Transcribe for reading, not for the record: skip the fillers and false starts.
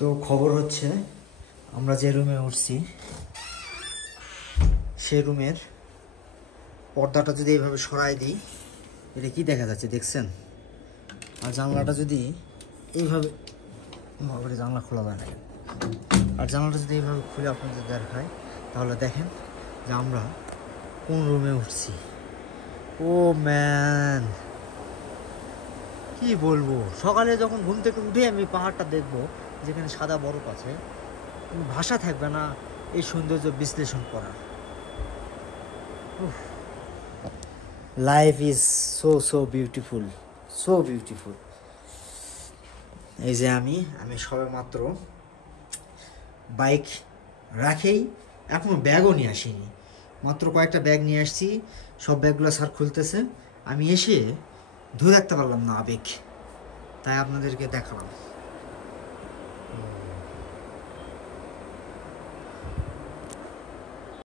তো খবর হচ্ছে আমরা যে রুমে উঠছি সেই রুমের পর্দাটা যদি এইভাবে সরাই দিই, এটা কি দেখা যাচ্ছে দেখছেন? আর জানলাটা যদি এইভাবে, জানলা খোলা যায় না, আর জানলাটা যদি এইভাবে খুলে আপনাদের দেখায় তাহলে দেখেন যে আমরা কোন রুমে উঠছি। ও ম্যান, কি বলবো, সকালে যখন ঘুম থেকে উঠে আমি পাহাড়টা দেখবো যেখানে সাদা বরফ আছে, ভাষা থাকবে না এই সৌন্দর্য বিশ্লেষণ করার। Life is so so beautiful, so beautiful. এই যে আমি সবে মাত্র বাইক রাখেই এখনো ব্যাগও নিয়ে আসিনি, মাত্র কয়েকটা ব্যাগ নিয়ে আসছি। সব ব্যাগগুলো স্যার খুলতেছে, আমি এসে ধরে রাখতে পারলাম না আবেগ, তাই আপনাদেরকে দেখালাম।